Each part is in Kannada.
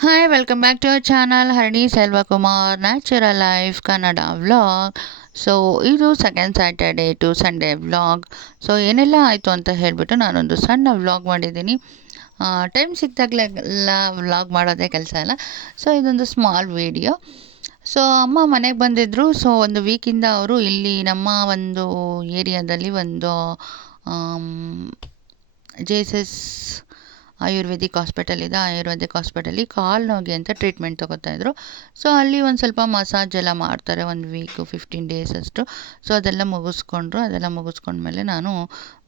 Hi, welcome back to our channel Harani Selvakumar Natural Life Kannada vlog. So ಇದು second Saturday to Sunday vlog. So ಏನೆಲ್ಲ ಆಯಿತು ಅಂತ ಹೇಳಿಬಿಟ್ಟು ನಾನೊಂದು ಸಣ್ಣ ವ್ಲಾಗ್ ಮಾಡಿದ್ದೀನಿ. ಟೈಮ್ ಸಿಕ್ದಾಗಲೆಲ್ಲ ವ್ಲಾಗ್ ಮಾಡೋದೇ ಕೆಲಸ ಅಲ್ಲ. ಸೊ ಇದೊಂದು ಸ್ಮಾಲ್ ವಿಡಿಯೋ. ಸೊ ಅಮ್ಮ ಮನೆಗೆ ಬಂದಿದ್ದರು. ಸೊ ಒಂದು ವೀಕಿಂದ ಅವರು ಇಲ್ಲಿ ನಮ್ಮ ಒಂದು ಏರಿಯಾದಲ್ಲಿ ಒಂದು J S S ayurvedic hospital ಇದೆ. ಆಯುರ್ವೇದಿಕ್ ಹಾಸ್ಪಿಟಲ್ಲಿ ಕಾಲು ನೋವಿಗೆ ಅಂತ ಟ್ರೀಟ್ಮೆಂಟ್ ತೊಗೋತಾಯಿದ್ರು. ಸೊ ಅಲ್ಲಿ ಒಂದು ಸ್ವಲ್ಪ ಮಸಾಜ್ ಎಲ್ಲ ಮಾಡ್ತಾರೆ, ಒಂದು ವೀಕು 15 ಡೇಸ್ ಅಷ್ಟು. ಸೊ ಅದೆಲ್ಲ ಮುಗಿಸ್ಕೊಂಡ್ರು. ಅದೆಲ್ಲ ಮುಗಿಸ್ಕೊಂಡ್ಮೇಲೆ ನಾನು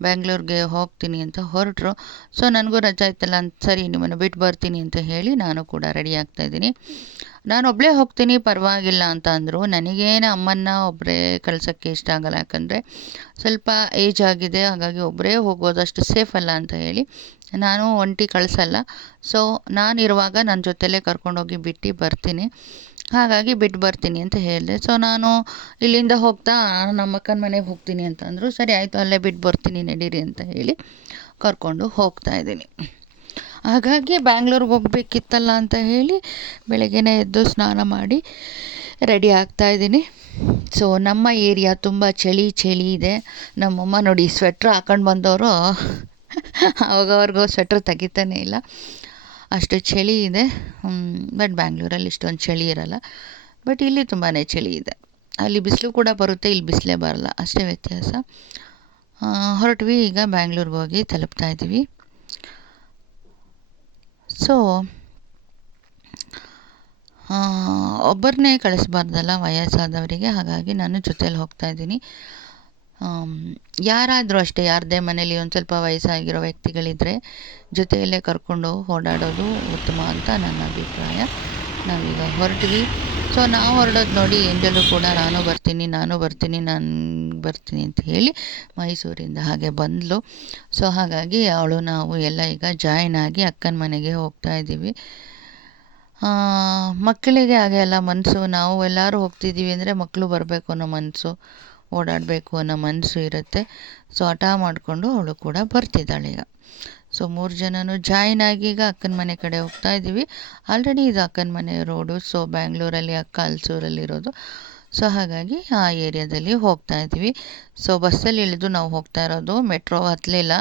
ಬೆಂಗಳೂರಿಗೆ ಹೋಗ್ತೀನಿ ಅಂತ ಹೊರಟರು. ಸೊ ನನಗೂ ರಜಾ ಇತ್ತಲ್ಲ ಅಂತ ಸರಿ ನಿಮ್ಮನ್ನು ಬಿಟ್ಟು ಬರ್ತೀನಿ ಅಂತ ಹೇಳಿ ನಾನು ಕೂಡ ರೆಡಿ ಆಗ್ತಾಯಿದ್ದೀನಿ. ನಾನು ಒಬ್ಬಳೇ ಹೋಗ್ತೀನಿ ಪರವಾಗಿಲ್ಲ ಅಂತ ಅಂದರು. ನನಗೇನು ಅಮ್ಮನ್ನ ಒಬ್ಬರೇ ಕಳ್ಸೋಕ್ಕೆ ಇಷ್ಟ ಆಗಲ್ಲ, ಯಾಕಂದರೆ ಸ್ವಲ್ಪ ಏಜ್ ಆಗಿದೆ. ಹಾಗಾಗಿ ಒಬ್ಬರೇ ಹೋಗೋದು ಅಷ್ಟು ಸೇಫ್ ಅಲ್ಲ ಅಂತ ಹೇಳಿ ನಾನು ಒಂಟಿ ಕಳಿಸಲ್ಲ. ಸೊ ನಾನಿರುವಾಗ ನನ್ನ ಜೊತೆಲೇ ಕರ್ಕೊಂಡೋಗಿ ಬಿಟ್ಟು ಬರ್ತೀನಿ. ಹಾಗಾಗಿ ಬಿಟ್ಟು ಬರ್ತೀನಿ ಅಂತ ಹೇಳಿದೆ. ಸೊ ನಾನು ಇಲ್ಲಿಂದ ಹೋಗ್ತಾ ನಮ್ಮ ಅಕ್ಕನ ಮನೆಗೆ ಹೋಗ್ತೀನಿ ಅಂತ ಅಂದರು. ಸರಿ ಆಯಿತು, ಅಲ್ಲೇ ಬಿಟ್ಟು ಬರ್ತೀನಿ ನಡೀರಿ ಅಂತ ಹೇಳಿ ಕರ್ಕೊಂಡು ಹೋಗ್ತಾ ಇದ್ದೀನಿ. ಹಾಗಾಗಿ ಬ್ಯಾಂಗ್ಳೂರಿಗೆ ಹೋಗಬೇಕಿತ್ತಲ್ಲ ಅಂತ ಹೇಳಿ ಬೆಳಗ್ಗೆನೇ ಎದ್ದು ಸ್ನಾನ ಮಾಡಿ ರೆಡಿ ಆಗ್ತಾಯಿದ್ದೀನಿ. ಸೊ ನಮ್ಮ ಏರಿಯಾ ತುಂಬ ಚಳಿ ಇದೆ. ನಮ್ಮಮ್ಮ ನೋಡಿ ಸ್ವೆಟ್ರ್ ಹಾಕೊಂಡು ಬಂದವರು ಅವಾಗವ್ರಿಗೂ ಸ್ವೆಟ್ರ್ ತೆಗಿತಾನೇ ಇಲ್ಲ, ಅಷ್ಟು ಚಳಿ ಇದೆ. ಬಟ್ ಬ್ಯಾಂಗ್ಳೂರಲ್ಲಿ ಇಷ್ಟೊಂದು ಚಳಿ ಇರಲ್ಲ. ಬಟ್ ಇಲ್ಲಿ ತುಂಬಾ ಚಳಿ ಇದೆ. ಅಲ್ಲಿ ಬಿಸಿಲು ಕೂಡ ಬರುತ್ತೆ, ಇಲ್ಲಿ ಬಿಸಿಲೇ ಬರಲ್ಲ, ಅಷ್ಟೇ ವ್ಯತ್ಯಾಸ. ಹೊರಟ್ವಿ, ಈಗ ಬ್ಯಾಂಗ್ಳೂರಿಗೆ ಹೋಗಿ ತಲುಪ್ತಾ ಇದ್ದೀವಿ. ಸೊ ಒಬ್ಬರನ್ನೇ ಕಳಿಸ್ಬಾರ್ದಲ್ಲ ವಯಸ್ಸಾದವರಿಗೆ, ಹಾಗಾಗಿ ನಾನು ಜೊತೇಲಿ ಹೋಗ್ತಾಯಿದ್ದೀನಿ. ಯಾರಾದರೂ ಅಷ್ಟೇ, ಯಾರದೇ ಮನೇಲಿ ಒಂದು ಸ್ವಲ್ಪ ವಯಸ್ಸಾಗಿರೋ ವ್ಯಕ್ತಿಗಳಿದ್ದರೆ ಜೊತೆಯಲ್ಲೇ ಕರ್ಕೊಂಡು ಓಡಾಡೋದು ಉತ್ತಮ ಅಂತ ನನ್ನ ಅಭಿಪ್ರಾಯ. ನಾವೀಗ ಹೊರಟ್ವಿ. ಸೊ ನಾವು ಹೊರಡೋದು ನೋಡಿ ಏಂಜಲು ಕೂಡ ನಾನು ಬರ್ತೀನಿ ಅಂತ ಹೇಳಿ ಮೈಸೂರಿಂದ ಹಾಗೆ ಬಂದಳು. ಸೊ ಹಾಗಾಗಿ ಅವಳು ನಾವು ಎಲ್ಲ ಈಗ ಜಾಯ್ನ್ ಆಗಿ ಅಕ್ಕನ ಮನೆಗೆ ಹೋಗ್ತಾ ಇದ್ದೀವಿ. ಮಕ್ಕಳಿಗೆ ಹಾಗೆ ಅಲ್ಲ ಮನಸ್ಸು, ನಾವು ಎಲ್ಲರೂ ಹೋಗ್ತಿದ್ದೀವಿ ಅಂದರೆ ಮಕ್ಕಳು ಬರಬೇಕು ಅನ್ನೋ ಮನಸ್ಸು, ಓಡಾಡಬೇಕು ಅನ್ನೋ ಮನಸ್ಸು ಇರುತ್ತೆ. ಸೊ ಹಠ ಮಾಡಿಕೊಂಡು ಅವಳು ಕೂಡ ಬರ್ತಿದ್ದಾಳೆ ಈಗ. ಸೊ 3 ಜನನೂ ಜಾಯ್ನ್ ಆಗಿ ಈಗ ಅಕ್ಕನ ಮನೆ ಕಡೆ ಹೋಗ್ತಾ ಇದ್ದೀವಿ. ಆಲ್ರೆಡಿ ಇದು ಅಕ್ಕನ ಮನೆ ರೋಡು. ಸೊ ಬ್ಯಾಂಗ್ಳೂರಲ್ಲಿ ಅಕ್ಕ ಹಲ್ಸೂರಲ್ಲಿರೋದು. ಸೊ ಹಾಗಾಗಿ ಆ ಏರಿಯಾದಲ್ಲಿ ಹೋಗ್ತಾ ಇದ್ದೀವಿ. ಸೊ ಬಸ್ಸಲ್ಲಿ ಇಳಿದು ನಾವು ಹೋಗ್ತಾ ಇರೋದು, ಮೆಟ್ರೋ ಹತ್ತಲಿಲ್ಲ.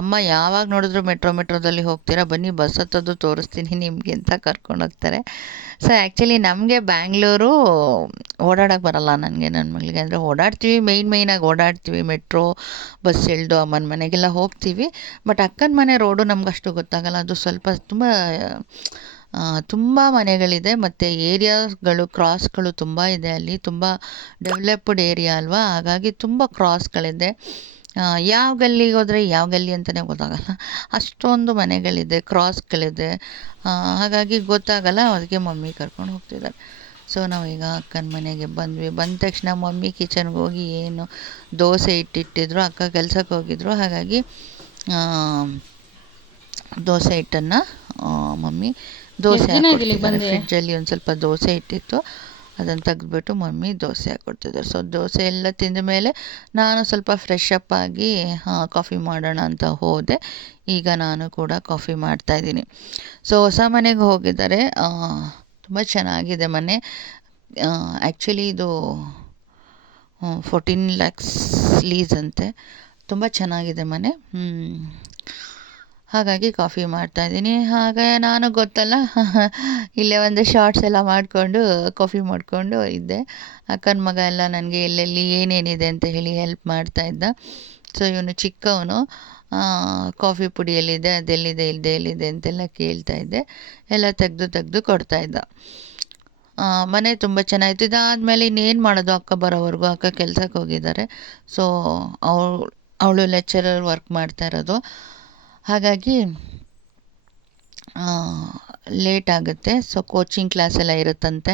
ಅಮ್ಮ ಯಾವಾಗ ನೋಡಿದ್ರು ಮೆಟ್ರೋದಲ್ಲಿ ಹೋಗ್ತೀರಾ, ಬನ್ನಿ ಬಸ್ ಹತ್ತೋದು ತೋರಿಸ್ತೀನಿ ನಿಮಗೆ ಅಂತ ಕರ್ಕೊಂಡು ಹೋಗ್ತಾರೆ. ಸೊ ಆ್ಯಕ್ಚುಲಿ ನಮಗೆ ಬ್ಯಾಂಗ್ಳೂರು ಓಡಾಡೋಕ್ಕೆ ಬರಲ್ಲ ನನಗೆ, ನನ್ನ ಮಗಳಿಗೆ. ಅಂದರೆ ಓಡಾಡ್ತೀವಿ, ಮೇಯ್ನಾಗಿ ಓಡಾಡ್ತೀವಿ, ಮೆಟ್ರೋ ಬಸ್ ಇಳಿದು ಅಮ್ಮನ ಮನೆಗೆಲ್ಲ ಹೋಗ್ತೀವಿ. ಬಟ್ ಅಕ್ಕನ ಮನೆ ರೋಡು ನಮ್ಗೆ ಅಷ್ಟು ಗೊತ್ತಾಗಲ್ಲ. ಅದು ಸ್ವಲ್ಪ ತುಂಬ ಮನೆಗಳಿದೆ ಮತ್ತು ಏರಿಯಾಗಳು ಕ್ರಾಸ್ಗಳು ತುಂಬ ಇದೆ. ಅಲ್ಲಿ ತುಂಬ ಡೆವಲಪ್ಡ್ ಏರಿಯಾ ಅಲ್ವಾ, ಹಾಗಾಗಿ ತುಂಬ ಕ್ರಾಸ್ಗಳಿದೆ. ಯಾವ ಗಲ್ಲಿಗೆ ಹೋದರೆ ಯಾವ ಗಲ್ಲಿ ಅಂತಲೇ ಗೊತ್ತಾಗಲ್ಲ, ಅಷ್ಟೊಂದು ಮನೆಗಳಿದೆ, ಕ್ರಾಸ್ಗಳಿದೆ. ಹಾಗಾಗಿ ಗೊತ್ತಾಗಲ್ಲ. ಅದಕ್ಕೆ ಮಮ್ಮಿ ಕರ್ಕೊಂಡು ಹೋಗ್ತಿದ್ದಾರೆ. ಸೊ ನಾವೀಗ ಅಕ್ಕನ ಮನೆಗೆ ಬಂದ್ವಿ. ಬಂದ ತಕ್ಷಣ ಮಮ್ಮಿ ಕಿಚನ್ಗೆ ಹೋಗಿ ಏನು ದೋಸೆ ಇಟ್ಟಿದ್ರು. ಅಕ್ಕ ಕೆಲ್ಸಕ್ಕೆ ಹೋಗಿದ್ರು, ಹಾಗಾಗಿ ದೋಸೆ ಹಿಟ್ಟನ್ನು ಮಮ್ಮಿ ದೋಸೆ ಹಾಕ್ಕೊಡ್ತಿದ್ದಾರೆ. ಫ್ರಿಡ್ಜಲ್ಲಿ ಒಂದು ಸ್ವಲ್ಪ ದೋಸೆ ಇಟ್ಟಿತ್ತು, ಅದನ್ನು ತೆಗೆದ್ಬಿಟ್ಟು ಮಮ್ಮಿ ದೋಸೆ ಹಾಕ್ಕೊಡ್ತಿದ್ದಾರೆ. ಸೊ ದೋಸೆ ಎಲ್ಲ ತಿಂದ ಮೇಲೆ ನಾನು ಸ್ವಲ್ಪ ಫ್ರೆಶ್ ಅಪ್ ಆಗಿ ಕಾಫಿ ಮಾಡೋಣ ಅಂತ ಹೋದೆ. ಈಗ ನಾನು ಕೂಡ ಕಾಫಿ ಮಾಡ್ತಾಯಿದ್ದೀನಿ. ಸೊ ಹೊಸ ಮನೆಗೆ ಹೋಗಿದ್ದಾರೆ. ತುಂಬ ಚೆನ್ನಾಗಿದೆ ಮನೆ. ಆ್ಯಕ್ಚುಲಿ ಇದು 14 lakhs ಲೀಸ್ ಅಂತೆ. ತುಂಬ ಚೆನ್ನಾಗಿದೆ ಮನೆ. ಹಾಗಾಗಿ ಕಾಫಿ ಮಾಡ್ತಾಯಿದ್ದೀನಿ. ಹಾಗೆ ನಾನು ಗೊತ್ತಲ್ಲ ಇಲ್ಲೇ ಒಂದು ಶಾರ್ಟ್ಸ್ ಎಲ್ಲ ಮಾಡಿಕೊಂಡು ಕಾಫಿ ಮಾಡಿಕೊಂಡು ಇದ್ದೆ. ಅಕ್ಕನ ಮಗ ಎಲ್ಲ ನನಗೆ ಎಲ್ಲೆಲ್ಲಿ ಏನೇನಿದೆ ಅಂತ ಹೇಳಿ ಹೆಲ್ಪ್ ಮಾಡ್ತಾಯಿದ್ದ. ಸೊ ಇವನು ಚಿಕ್ಕವನು, ಕಾಫಿ ಪುಡಿ ಎಲ್ಲಿದೆ, ಅದೆಲ್ಲಿದೆ, ಎಲ್ಲಿದೆ ಅಂತೆಲ್ಲ ಕೇಳ್ತಾಯಿದ್ದೆ. ಎಲ್ಲ ತೆಗೆದು ಕೊಡ್ತಾಯಿದ್ದ. ಮನೆ ತುಂಬ ಚೆನ್ನಾಗಿತ್ತು. ಇದಾದಮೇಲೆ ಇನ್ನೇನು ಮಾಡೋದು, ಅಕ್ಕ ಬರೋವರೆಗೂ. ಅಕ್ಕ ಕೆಲ್ಸಕ್ಕೆ ಹೋಗಿದ್ದಾರೆ. ಸೊ ಅವಳು ಲೆಕ್ಚರರ್ ವರ್ಕ್ ಮಾಡ್ತಾ ಇರೋದು, ಹಾಗಾಗಿ ಲೇಟ್ ಆಗುತ್ತೆ. ಸೊ ಕೋಚಿಂಗ್ ಕ್ಲಾಸ್ ಎಲ್ಲ ಇರುತ್ತಂತೆ,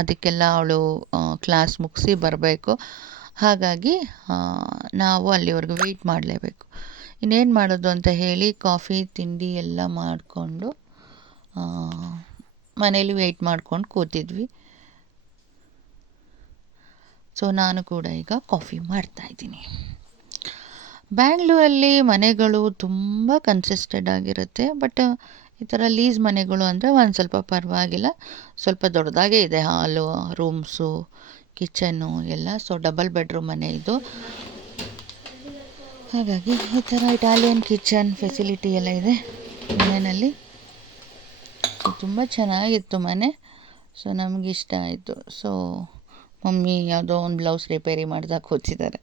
ಅದಕ್ಕೆಲ್ಲ ಅವಳು ಕ್ಲಾಸ್ ಮುಗಿಸಿ ಬರಬೇಕು. ಹಾಗಾಗಿ ನಾವು ಅಲ್ಲಿವರೆಗೂ ವೆಯ್ಟ್ ಮಾಡಲೇಬೇಕು. ಇನ್ನೇನು ಮಾಡೋದು ಅಂತ ಹೇಳಿ ಕಾಫಿ ತಿಂಡಿ ಎಲ್ಲ ಮಾಡಿಕೊಂಡು ಮನೇಲಿ ವೆಯ್ಟ್ ಮಾಡ್ಕೊಂಡು ಕೂತಿದ್ವಿ. ಸೊ ನಾನು ಕೂಡ ಈಗ ಕಾಫಿ ಮಾಡ್ತಾಯಿದ್ದೀನಿ. ಬ್ಯಾಂಗ್ಳೂರಲ್ಲಿ ಮನೆಗಳು ತುಂಬ ಕನ್ಸಿಸ್ಟೆಡ್ ಆಗಿರುತ್ತೆ. ಬಟ್ ಈ ಥರ ಲೀಸ್ ಮನೆಗಳು ಅಂದರೆ ಒಂದು ಸ್ವಲ್ಪ ಪರವಾಗಿಲ್ಲ, ಸ್ವಲ್ಪ ದೊಡ್ಡದಾಗೇ ಇದೆ, ಹಾಲು, ರೂಮ್ಸು, ಕಿಚನ್ನು ಎಲ್ಲ. ಸೊ ಡಬಲ್ ಬೆಡ್ರೂಮ್ ಮನೆ ಇದು. ಹಾಗಾಗಿ ಈ ಥರ ಇಟಾಲಿಯನ್ ಕಿಚನ್ ಫೆಸಿಲಿಟಿ ಎಲ್ಲ ಇದೆ ಮನೆಯಲ್ಲಿ. ತುಂಬ ಚೆನ್ನಾಗಿತ್ತು ಮನೆ. ಸೊ ನಮಗಿಷ್ಟ ಆಯಿತು. ಸೊ ಮಮ್ಮಿ ಯಾವುದೋ ಒಂದು ಬ್ಲೌಸ್ ರಿಪೇರಿ ಮಾಡ್ದಾಗ ಕೂತಿದ್ದಾರೆ.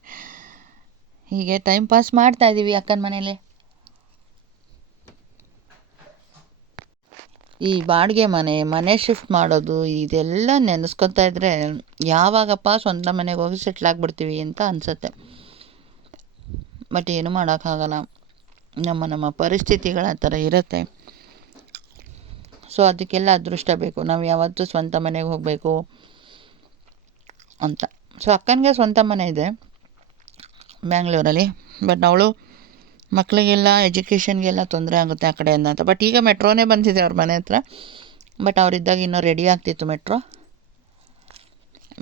ಹೀಗೆ ಟೈಮ್ ಪಾಸ್ ಮಾಡ್ತಾಯಿದ್ದೀವಿ ಅಕ್ಕನ ಮನೇಲಿ. ಈ ಬಾಡಿಗೆ ಮನೆ ಶಿಫ್ಟ್ ಮಾಡೋದು ಇದೆಲ್ಲ ನೆನೆಸ್ಕೊತಾ ಇದ್ದರೆ ಯಾವಾಗಪ್ಪ ಸ್ವಂತ ಮನೆಗೆ ಹೋಗಿ ಸೆಟ್ಲ್ ಆಗಿಬಿಡ್ತೀವಿ ಅಂತ ಅನಿಸುತ್ತೆ. ಬಟ್ ಏನು ಮಾಡೋಕ್ಕಾಗಲ್ಲ, ನಮ್ಮ ಪರಿಸ್ಥಿತಿಗಳ ಆ ಥರ ಇರುತ್ತೆ. ಸೊ ಅದಕ್ಕೆಲ್ಲ ಅದೃಷ್ಟ ಬೇಕು, ನಾವು ಯಾವತ್ತೂ ಸ್ವಂತ ಮನೆಗೆ ಹೋಗಬೇಕು ಅಂತ. ಸೊ ಅಕ್ಕನಿಗೆ ಸ್ವಂತ ಮನೆ ಇದೆ ಬ್ಯಾಂಗ್ಳೂರಲ್ಲಿ. ಬಟ್ ಅವಳು ಮಕ್ಕಳಿಗೆಲ್ಲ ಎಜುಕೇಷನ್ಗೆಲ್ಲ ತೊಂದರೆ ಆಗುತ್ತೆ ಆ ಕಡೆಯಿಂದ ಅಂತ. ಬಟ್ ಈಗ ಮೆಟ್ರೋನೇ ಬಂದಿದೆ ಅವ್ರ ಮನೆ ಹತ್ರ. ಬಟ್ ಅವರಿದ್ದಾಗ ಇನ್ನೂ ರೆಡಿ ಆಗ್ತಿತ್ತು ಮೆಟ್ರೋ.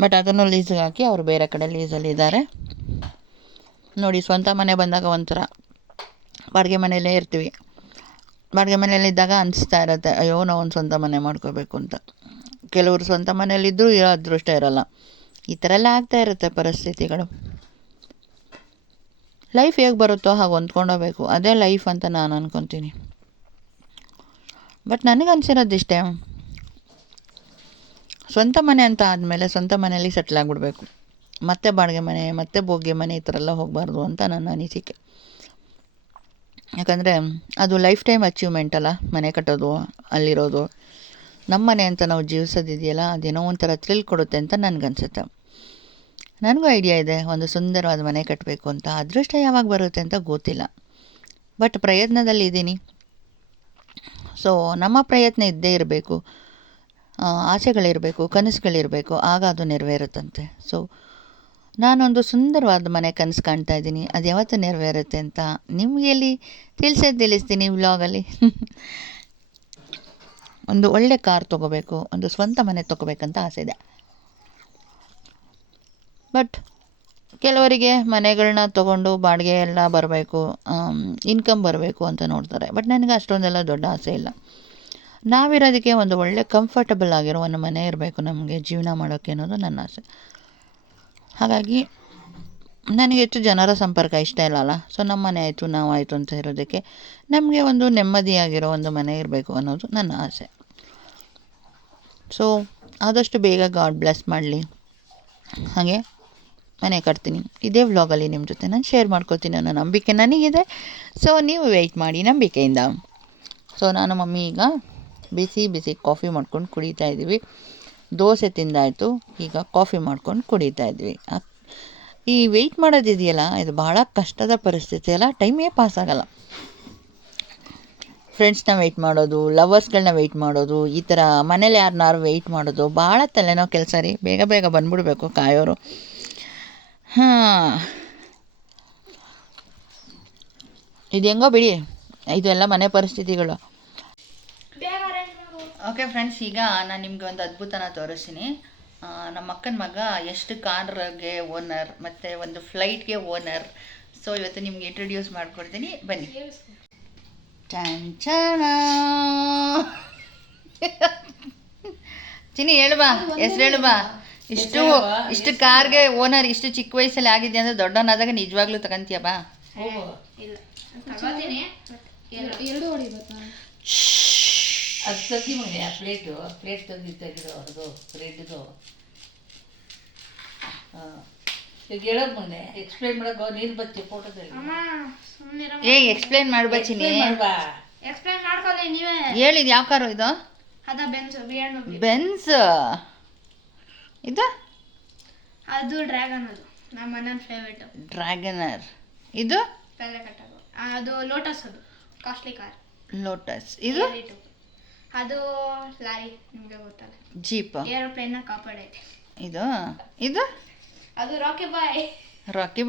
ಬಟ್ ಅದನ್ನು ಲೀಸ್ಗೆ ಹಾಕಿ ಅವರು ಬೇರೆ ಕಡೆ ಲೀಸಲ್ಲಿದ್ದಾರೆ. ನೋಡಿ, ಸ್ವಂತ ಮನೆ ಬಂದಾಗ ಒಂಥರ ಬಾಡಿಗೆ ಮನೆಯಲ್ಲೇ ಇರ್ತೀವಿ. ಬಾಡಿಗೆ ಮನೆಯಲ್ಲಿದ್ದಾಗ ಅನಿಸ್ತಾ ಇರುತ್ತೆ, ಅಯ್ಯೋ ನಾವು ಒಂದು ಸ್ವಂತ ಮನೆ ಮಾಡ್ಕೋಬೇಕು ಅಂತ. ಕೆಲವರು ಸ್ವಂತ ಮನೆಯಲ್ಲಿದ್ದರೂ ಇರೋ ಅದೃಷ್ಟ ಇರೋಲ್ಲ. ಈ ಥರ ಎಲ್ಲ ಆಗ್ತಾ ಇರುತ್ತೆ ಪರಿಸ್ಥಿತಿಗಳು. ಲೈಫ್ ಹೇಗೆ ಬರುತ್ತೋ ಹಾಗೆ ಹೊಂದ್ಕೊಂಡೋಗ್ಬೇಕು, ಅದೇ ಲೈಫ್ ಅಂತ ನಾನು ಅಂದ್ಕೊತೀನಿ. ಬಟ್ ನನಗನ್ಸಿರೋದಿಷ್ಟೇ, ಸ್ವಂತ ಮನೆ ಅಂತ ಆದಮೇಲೆ ಸ್ವಂತ ಮನೆಯಲ್ಲಿ ಸೆಟ್ಲ್ ಆಗಿಬಿಡ್ಬೇಕು. ಮತ್ತೆ ಬಾಡಿಗೆ ಮನೆ, ಮತ್ತೆ ಬೋಗ್ಗೆ ಮನೆ ಈ ಥರ ಎಲ್ಲ ಹೋಗಬಾರ್ದು ಅಂತ ನನ್ನ ಅನಿಸಿಕೆ. ಯಾಕಂದರೆ ಅದು ಲೈಫ್ ಟೈಮ್ ಅಚೀವ್ಮೆಂಟ್ ಅಲ್ಲ, ಮನೆ ಕಟ್ಟೋದು, ಅಲ್ಲಿರೋದು. ನಮ್ಮ ಮನೆ ಅಂತ ನಾವು ಜೀವಿಸೋದಿದೆಯಲ್ಲ, ಅದೇನೋ ಒಂಥರ ಥ್ರಿಲ್ ಕೊಡುತ್ತೆ ಅಂತ ನನಗನ್ಸುತ್ತೆ. ನನಗೂ ಐಡಿಯಾ ಇದೆ ಒಂದು ಸುಂದರವಾದ ಮನೆ ಕಟ್ಟಬೇಕು ಅಂತ. ಅದೃಷ್ಟ ಯಾವಾಗ ಬರುತ್ತೆ ಅಂತ ಗೊತ್ತಿಲ್ಲ, ಬಟ್ ಪ್ರಯತ್ನದಲ್ಲಿ ಇದ್ದೀನಿ. ಸೊ ನಮ್ಮ ಪ್ರಯತ್ನ ಇದ್ದೇ ಇರಬೇಕು, ಆಸೆಗಳಿರಬೇಕು, ಕನಸುಗಳಿರಬೇಕು, ಆಗ ಅದು ನೆರವೇರುತ್ತಂತೆ. ಸೊ ನಾನೊಂದು ಸುಂದರವಾದ ಮನೆ ಕನಸು ಕಾಣ್ತಾ ಇದ್ದೀನಿ. ಅದು ಯಾವತ್ತೂ ನೆರವೇರುತ್ತೆ ಅಂತ ನಿಮಗೆ ಎಲ್ಲಿ ತಿಳಿಸ್ತೀನಿ ವ್ಲಾಗಲ್ಲಿ. ಒಂದು ಒಳ್ಳೆ ಕಾರ್ ತೊಗೋಬೇಕು, ಒಂದು ಸ್ವಂತ ಮನೆ ತೊಗೋಬೇಕಂತ ಆಸೆ ಇದೆ. ಬಟ್ ಕೆಲವರಿಗೆ ಮನೆಗಳನ್ನ ತೊಗೊಂಡು ಬಾಡಿಗೆ ಎಲ್ಲ ಬರಬೇಕು, ಇನ್ಕಮ್ ಬರಬೇಕು ಅಂತ ನೋಡ್ತಾರೆ. ಬಟ್ ನನಗೆ ಅಷ್ಟೊಂದೆಲ್ಲ ದೊಡ್ಡ ಆಸೆ ಇಲ್ಲ. ನಾವಿರೋದಕ್ಕೆ ಒಂದು ಒಳ್ಳೆ ಕಂಫರ್ಟಬಲ್ ಆಗಿರೋ ಒಂದು ಮನೆ ಇರಬೇಕು ನಮಗೆ ಜೀವನ ಮಾಡೋಕ್ಕೆ ಅನ್ನೋದು ನನ್ನ ಆಸೆ. ಹಾಗಾಗಿ ನನಗೆ ಹೆಚ್ಚು ಜನರ ಸಂಪರ್ಕ ಇಷ್ಟ ಇಲ್ಲಲ್ಲ. ಸೊ ನಮ್ಮ ಮನೆ ಆಯಿತು, ನಾವಾಯಿತು ಅಂತ ಇರೋದಕ್ಕೆ ನಮಗೆ ಒಂದು ನೆಮ್ಮದಿಯಾಗಿರೋ ಒಂದು ಮನೆ ಇರಬೇಕು ಅನ್ನೋದು ನನ್ನ ಆಸೆ. ಸೊ ಆದಷ್ಟು ಬೇಗ ಗಾಡ್ ಬ್ಲೆಸ್ ಮಾಡಲಿ, ಹಾಗೆ ಮನೆ ಕಟ್ತೀನಿ. ಇದೇ ವ್ಲಾಗಲ್ಲಿ ನಿಮ್ಮ ಜೊತೆ ನಾನು ಶೇರ್ ಮಾಡ್ಕೊತೀನಿ ಅನ್ನೋ ನಂಬಿಕೆ ನನಗಿದೆ. ಸೊ ನೀವು ವೆಯ್ಟ್ ಮಾಡಿ ನಂಬಿಕೆಯಿಂದ. ಸೊ ನಾನು ಮಮ್ಮಿ ಈಗ ಬಿಸಿ ಕಾಫಿ ಮಾಡ್ಕೊಂಡು ಕುಡಿತಾ ಇದ್ದೀವಿ. ದೋಸೆ ತಿಂದಾಯಿತು, ಈಗ ಕಾಫಿ ಮಾಡ್ಕೊಂಡು ಕುಡಿತಾ ಇದ್ವಿ. ಈ ವೆಯ್ಟ್ ಮಾಡೋದಿದೆಯಲ್ಲ, ಇದು ಭಾಳ ಕಷ್ಟದ ಪರಿಸ್ಥಿತಿ ಅಲ್ಲ, ಟೈಮೇ ಪಾಸ್ ಆಗೋಲ್ಲ. ಫ್ರೆಂಡ್ಸ್ನ ವೆಯ್ಟ್ ಮಾಡೋದು, ಲವರ್ಸ್ಗಳನ್ನ ವೆಯ್ಟ್ ಮಾಡೋದು, ಈ ಥರ ಮನೇಲಿ ಯಾರನ್ನಾರು ವೆಯ್ಟ್ ಮಾಡೋದು ಭಾಳ ತಲೆನೋ ಕೆಲಸ ರೀ. ಬೇಗ ಬಂದ್ಬಿಡ್ಬೇಕು ಕಾಯೋರು. ಇದು ಹೆಂಗೋ ಬಿಡಿ, ಇದೆಲ್ಲ ಮನೆ ಪರಿಸ್ಥಿತಿಗಳು. ಓಕೆ ಫ್ರೆಂಡ್ಸ್, ಈಗ ನಾನು ನಿಮಗೆ ಒಂದು ಅದ್ಭುತನ ತೋರಿಸ್ತೀನಿ. ನಮ್ಮ ಅಕ್ಕನ ಮಗ ಎಷ್ಟು ಕಾರ್ಗೆ ಓನರ್ ಮತ್ತು ಒಂದು ಫ್ಲೈಟ್ಗೆ ಓನರ್. ಸೊ ಇವತ್ತು ನಿಮ್ಗೆ ಇಂಟ್ರೊಡ್ಯೂಸ್ ಮಾಡ್ಕೊಡ್ತೀನಿ, ಬನ್ನಿ. ಚಂಚನ ಚಿನ್ನಿ ಹೇಳು ಬಾ, ಹೆಸ್ರು ಹೇಳು ಬಾ. ಇಷ್ಟು ಕಾರ್ಗೆ ಓನರ್ ಇಷ್ಟು ಚಿಕ್ಕ ವಯಸ್ಸಲ್ಲಿ ಆಗಿದ್ಯಾ ಅಂದರೆ ದೊಡ್ಡವನಾದಾಗ ನಿಜವಾಗ್ಲೂ ತಗೊಂತೀಯ ಬಾ. ಅದು ತೆಗಿ ಮನೆ, ಆ ಪ್ಲೇಟ್ ತೆಗಿದು ಅದು ಬ್ರೆಡ್ದು. ಈಗ ಹೇಳೋದು ಮನೆ ಎಕ್ಸ್ಪ್ಲೈನ್ ಮಾಡೋದು, ನೀನು ಬರ್ತಿ ಫೋಟೋದಲ್ಲಿ. ಎಕ್ಸ್ಪ್ಲೈನ್ ಮಾಡ್ಬಚ್ಚಿನಿ, ಎಕ್ಸ್ಪ್ಲೈನ್ ಮಾಡ್ಕೊಳ್ಳಿ ನೀವೇ. ಹೇಳಿದ್ ಯಾವ ಕಾರು ಇದು? ಅದ ಬೆನ್ಸ್. ಇದು ಅದು ಡ್ರ್ಯಾಗನ್, ಅದು ನಮ್ಮ ಅಣ್ಣನ ಫೇವರೇಟ್ ಡ್ರ್ಯಾಗನರ್. ಇದು ತಲೆ ಕಟ್ಟೋದು ಅದು ಲೋಟಸ್, ಅದು ಕಾಸ್ಟ್ಲಿ ಕಾರ್. ಲೋಟಸ್. ಇದು ಅದು ಲಾರಿ, ನಿಮಗೆ ಗೊತ್ತಲ್ಲ, ಜೀಪ್. ಏರೋಪ್ಲೇನ್ನ ಕಾಪಾಡೈತೆ. ಇದು ಇದು ಅದು ರಾಕಿ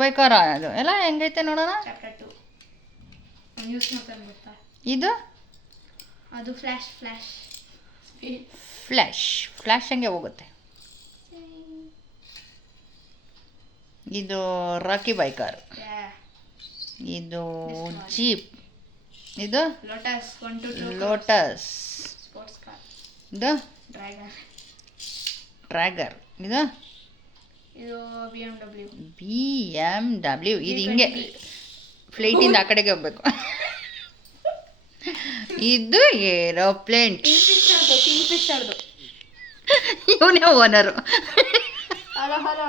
ಬಾಯ್ ಕಾರ್. ಅದು ಎಲ್ಲ ಹೆಂಗೈತೆ ನೋಡೋಣ. ಚಾಪ್ಟರ್ 2 ನ್ಯೂಸ್ ಮತ್ತೆ ಗೊತ್ತಾ. ಇದು ಅದು ಫ್ಲ್ಯಾಶ್ ಹಂಗೆ ಹೋಗುತ್ತೆ. ಇದು ರಾಕಿ ಬಾಯ್ ಕಾರ್. ಇದು ಜೀಪ್. ಇದು lotus 1 to 2 lotus, sports car. ಇದು ಡ್ರ್ಯಾಗನ್. ಟ್ರ್ಯಾಗರ್, ಇದು ಇದು BMW. BMW. ಇದು ಹಿಂಗೆ ಫ್ಲೈಟಿಂದ ಆ ಕಡೆಗೆ ಹೋಗ್ಬೇಕು. ಇದು ಏರೋಪ್ಲೇನ್. ಕಿಂಗ್ಫಿಶರ್ದು. ಇವನೇ ಓನರು. Hello hello.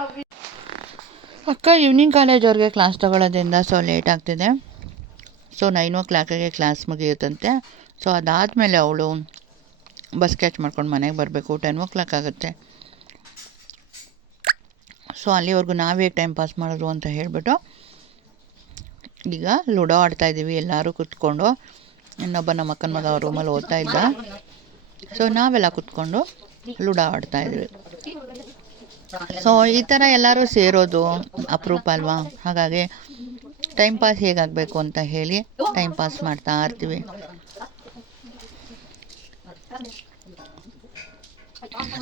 ಅಕ್ಕ ಈವ್ನಿಂಗ್ ಕಾಲೇಜ್ ಅವ್ರಿಗೆ ಕ್ಲಾಸ್ ತೊಗೊಳೋದ್ರಿಂದ ಸೊ ಲೇಟ್ ಆಗ್ತಿದೆ. ಸೊ 9 o'clock ಕ್ಲಾಸ್ ಮುಗಿಯುತ್ತಂತೆ. ಸೊ ಅದಾದಮೇಲೆ ಅವಳು ಬಸ್ ಕ್ಯಾಚ್ ಮಾಡ್ಕೊಂಡು ಮನೆಗೆ ಬರಬೇಕು. 10 o'clock ಆಗುತ್ತೆ. ಸೊ ಅಲ್ಲಿವರೆಗೂ ನಾವೇ ಟೈಮ್ ಪಾಸ್ ಮಾಡೋದು ಅಂತ ಹೇಳಿಬಿಟ್ಟು ಈಗ ಲೂಡೋ ಆಡ್ತಾಯಿದ್ದೀವಿ ಎಲ್ಲರೂ ಕೂತ್ಕೊಂಡು. ಇನ್ನೊಬ್ಬ ನಮ್ಮ ಅಕ್ಕನ ಮಗ ಅವ್ರ ರೂಮಲ್ಲಿ ಓದ್ತಾ ಇದ್ದ. ಸೊ ನಾವೆಲ್ಲ ಕೂತ್ಕೊಂಡು ಲೂಡೋ ಆಡ್ತಾಯಿದ್ವಿ. ಸೊ ಈ ಥರ ಎಲ್ಲರೂ ಸೇರೋದು ಅಪರೂಪ ಅಲ್ವಾ. ಹಾಗಾಗಿ ಟೈಮ್ ಪಾಸ್ ಹೇಗಾಗಬೇಕು ಅಂತ ಹೇಳಿ ಟೈಮ್ ಪಾಸ್ ಮಾಡ್ತಾ ಇರ್ತೀವಿ.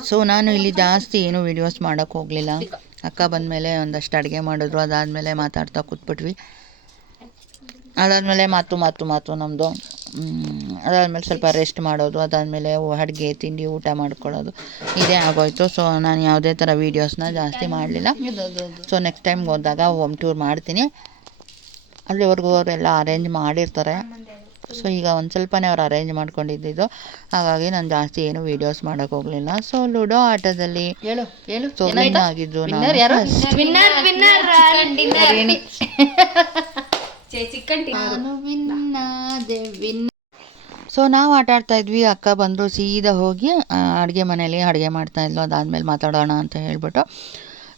ಸೊ ನಾನು ಇಲ್ಲಿ ಜಾಸ್ತಿ ಏನು ವೀಡಿಯೋಸ್ ಮಾಡೋಕ್ಕೆ ಹೋಗಲಿಲ್ಲ. ಅಕ್ಕ ಬಂದಮೇಲೆ ಒಂದಷ್ಟು ಅಡುಗೆ ಮಾಡಿದ್ರು. ಅದಾದಮೇಲೆ ಮಾತಾಡ್ತಾ ಕೂತ್ಬಿಟ್ವಿ. ಅದಾದಮೇಲೆ ಮಾತು ನಮ್ಮದು. ಅದಾದಮೇಲೆ ಸ್ವಲ್ಪ ರೆಸ್ಟ್ ಮಾಡೋದು, ಅದಾದಮೇಲೆ ಅಡುಗೆ ತಿಂಡಿ ಊಟ ಮಾಡ್ಕೊಳ್ಳೋದು ಇದೇ ಆಗೋಯ್ತು. ಸೊ ನಾನು ಯಾವುದೇ ಥರ ವೀಡಿಯೋಸ್ನ ಜಾಸ್ತಿ ಮಾಡಲಿಲ್ಲ. ಸೊ ನೆಕ್ಸ್ಟ್ ಟೈಮ್ಗೆ ಹೋದಾಗ ಹೋಮ್ ಟೂರ್ ಮಾಡ್ತೀನಿ. ಅಲ್ಲಿವರೆಗೂ ಅವರೆಲ್ಲ ಅರೇಂಜ್ ಮಾಡಿರ್ತಾರೆ. ಸೊ ಈಗ ಒಂದು ಸ್ವಲ್ಪನೇ ಅವ್ರು ಅರೇಂಜ್ ಮಾಡ್ಕೊಂಡಿದ್ದು. ಹಾಗಾಗಿ ನಾನು ಜಾಸ್ತಿ ಏನು ವೀಡಿಯೋಸ್ ಮಾಡೋಕ್ಕೆ ಹೋಗಲಿಲ್ಲ. ಸೊ ಲೂಡೋ ಆಟದಲ್ಲಿ ಸೊ ವಿನ್ ಆಗಿದ್ದು ಸೊ ನಾವು ಆಟ ಆಡ್ತಾಯಿದ್ವಿ. ಅಕ್ಕ ಬಂದರು, ಸೀದಾ ಹೋಗಿ ಅಡುಗೆ ಮನೇಲಿ ಅಡುಗೆ ಮಾಡ್ತಾಯಿದ್ಲು. ಅದಾದಮೇಲೆ ಮಾತಾಡೋಣ ಅಂತ ಹೇಳ್ಬಿಟ್ಟು.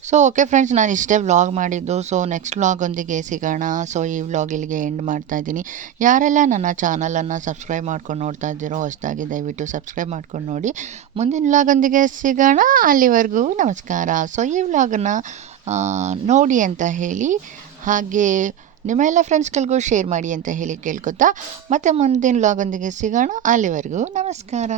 ಸೊ ಓಕೆ ಫ್ರೆಂಡ್ಸ್, ನಾನು ಇಷ್ಟೇ ವ್ಲಾಗ್ ಮಾಡಿದ್ದು. ಸೊ ನೆಕ್ಸ್ಟ್ ವ್ಲಾಗೊಂದಿಗೆ ಸಿಗೋಣ. ಸೊ ಈ ವ್ಲಾಗ್ ಇಲ್ಲಿಗೆ ಎಂಡ್ ಮಾಡ್ತಾಯಿದ್ದೀನಿ. ಯಾರೆಲ್ಲ ನನ್ನ ಚಾನಲನ್ನು ಸಬ್ಸ್ಕ್ರೈಬ್ ಮಾಡ್ಕೊಂಡು ನೋಡ್ತಾ ಇದ್ದೀರೋ ಹೊಸದಾಗಿ ದಯವಿಟ್ಟು ಸಬ್ಸ್ಕ್ರೈಬ್ ಮಾಡ್ಕೊಂಡು ನೋಡಿ. ಮುಂದಿನ ವ್ಲಾಗೊಂದಿಗೆ ಸಿಗೋಣ. ಅಲ್ಲಿವರೆಗೂ ನಮಸ್ಕಾರ. ಸೊ ಈ ವ್ಲಾಗನ್ನು ನೋಡಿ ಅಂತ ಹೇಳಿ, ಹಾಗೆ ನಿಮ್ಮೆಲ್ಲ ಫ್ರೆಂಡ್ಸ್ಗಳಿಗೂ ಶೇರ್ ಮಾಡಿ ಅಂತ ಹೇಳಿ ಕೇಳ್ಕೊತಾ ಮತ್ತೆ ಮುಂದಿನ ವ್ಲಾಗೊಂದಿಗೆ ಸಿಗೋಣ. ಅಲ್ಲಿವರೆಗೂ ನಮಸ್ಕಾರ.